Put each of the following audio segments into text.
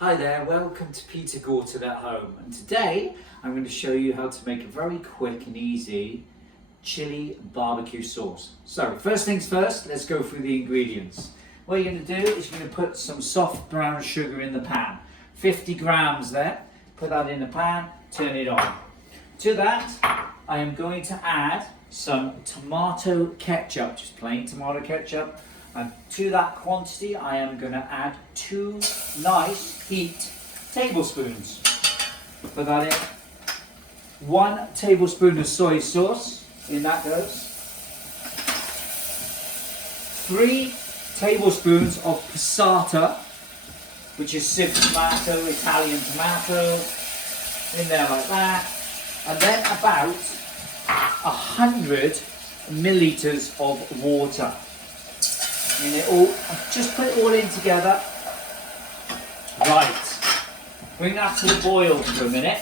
Hi there, welcome to Peter Gorton at Home, and today I'm going to show you how to make a very quick and easy chili barbecue sauce. So first things first, let's go through the ingredients. What you're going to do is you're going to put some soft brown sugar in the pan, 50 grams there, put that in the pan, turn it on. To that I am going to add some tomato ketchup, just plain tomato ketchup. And to that quantity, I am going to add 2 nice heat tablespoons. Put that in. 1 tablespoon of soy sauce, in that goes. 3 tablespoons of passata, which is civ tomato, Italian tomato, in there like that. And then about 100 milliliters of water. In it all, just put it all in together. Right, bring that to the boil for a minute.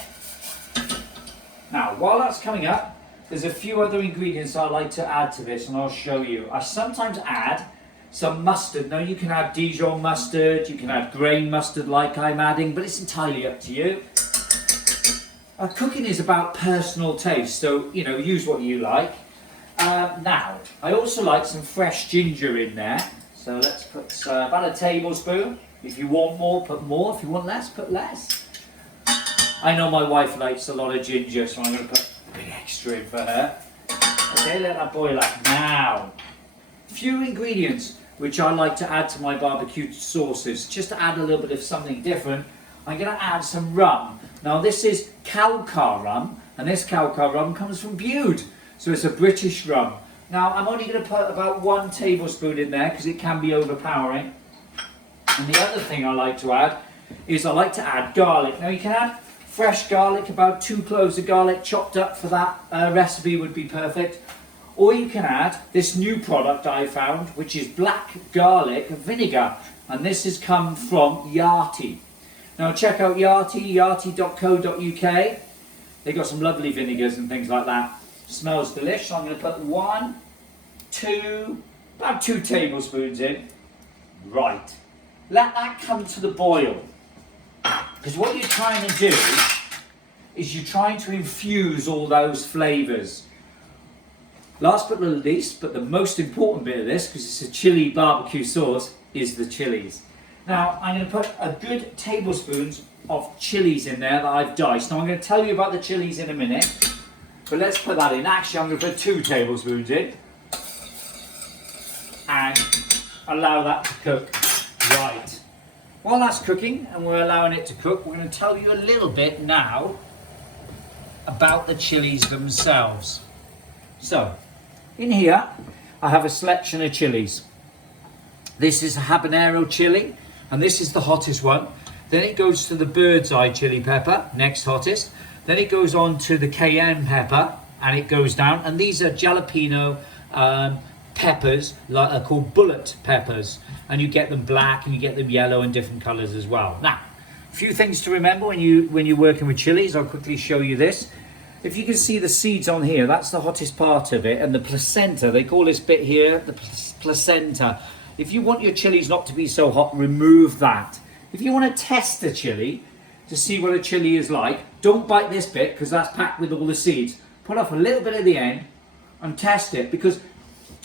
Now, while that's coming up, there's a few other ingredients I like to add to this, and I'll show you. I sometimes add some mustard. Now, you can add Dijon mustard, you can add grain mustard like I'm adding, but it's entirely up to you. Cooking is about personal taste, so use what you like. Now, I also like some fresh ginger in there, so let's put about a tablespoon. If you want more, put more. If you want less, put less. I know my wife likes a lot of ginger, so I'm going to put a bit extra in for her. Okay, let that boil up. Now, few ingredients which I like to add to my barbecue sauces, just to add a little bit of something different. I'm going to add some rum. Now, this is Calcar rum, and this Calcar rum comes from Bude. So it's a British rum. Now I'm only going to put about 1 tablespoon in there because it can be overpowering. And the other thing I like to add is I like to add garlic. Now you can add fresh garlic, about 2 cloves of garlic chopped up for that recipe would be perfect. Or you can add this new product I found, which is black garlic vinegar. And this has come from Yati. Now check out Yati, yati.co.uk. They've got some lovely vinegars and things like that. Smells delicious. I'm going to put about 2 tablespoons in. Right. Let that come to the boil. Because what you're trying to do is you're trying to infuse all those flavours. Last but not least, but the most important bit of this, because it's a chili barbecue sauce, is the chilies. Now, I'm going to put a good tablespoons of chilies in there that I've diced. Now, I'm going to tell you about the chilies in a minute. But let's put that in. Actually, I'm going to put 2 tablespoons in. And allow that to cook. Right. While that's cooking and we're allowing it to cook, we're going to tell you a little bit now about the chilies themselves. So, in here, I have a selection of chilies. This is a habanero chili, and this is the hottest one. Then it goes to the bird's eye chili pepper, next hottest. Then it goes on to the cayenne pepper, and it goes down. And these are jalapeno peppers, called bullet peppers. And you get them black, and you get them yellow, and different colours as well. Now, a few things to remember when you're working with chilies. I'll quickly show you this. If you can see the seeds on here, that's the hottest part of it. And the placenta, they call this bit here the placenta. If you want your chilies not to be so hot, remove that. If you want to test the chili to see what a chili is like, don't bite this bit because that's packed with all the seeds. Put off a little bit at the end and test it, because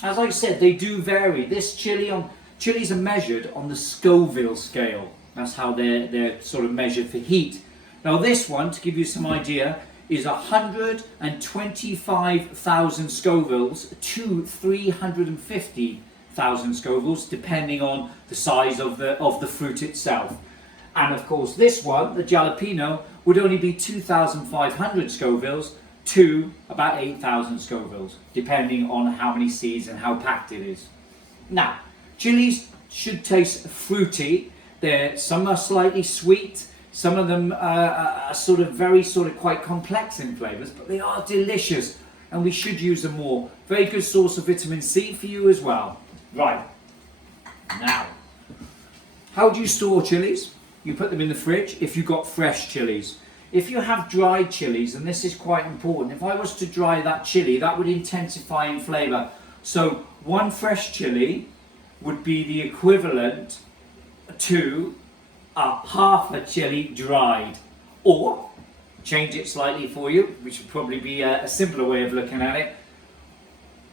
as I said, they do vary. This chilies are measured on the Scoville scale. That's how they're sort of measured for heat. Now this one, to give you some idea, is 125,000 Scovilles to 350,000 Scovilles, depending on the size of the fruit itself. And of course this one, the jalapeno, would only be 2,500 Scovilles to about 8,000 Scovilles, depending on how many seeds and how packed it is. Now, chilies should taste fruity. Some are slightly sweet, some of them are quite complex in flavours, but they are delicious and we should use them more. Very good source of vitamin C for you as well. Right, now, how do you store chilies? You put them in the fridge if you've got fresh chilies. If you have dried chilies, and this is quite important, if I was to dry that chili, that would intensify in flavour. So 1 fresh chili would be the equivalent to half a chili dried, or change it slightly for you, which would probably be a simpler way of looking at it.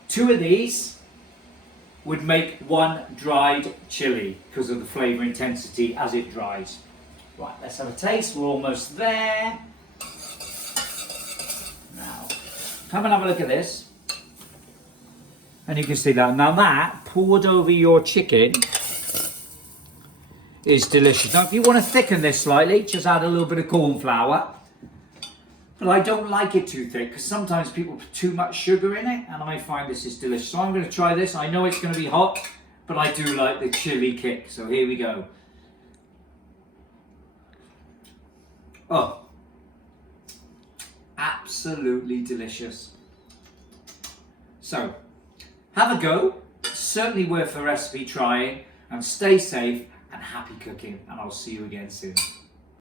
2 of these would make 1 dried chili because of the flavour intensity as it dries. Right, let's have a taste. We're almost there. Now, come and have a look at this. And you can see that. Now that, poured over your chicken, is delicious. Now if you want to thicken this slightly, just add a little bit of corn flour. But I don't like it too thick because sometimes people put too much sugar in it, and I find this is delicious. So I'm going to try this. I know it's going to be hot, but I do like the chili kick. So here we go. Oh, absolutely delicious. So have a go. Certainly worth a recipe trying, and stay safe and happy cooking, and I'll see you again soon.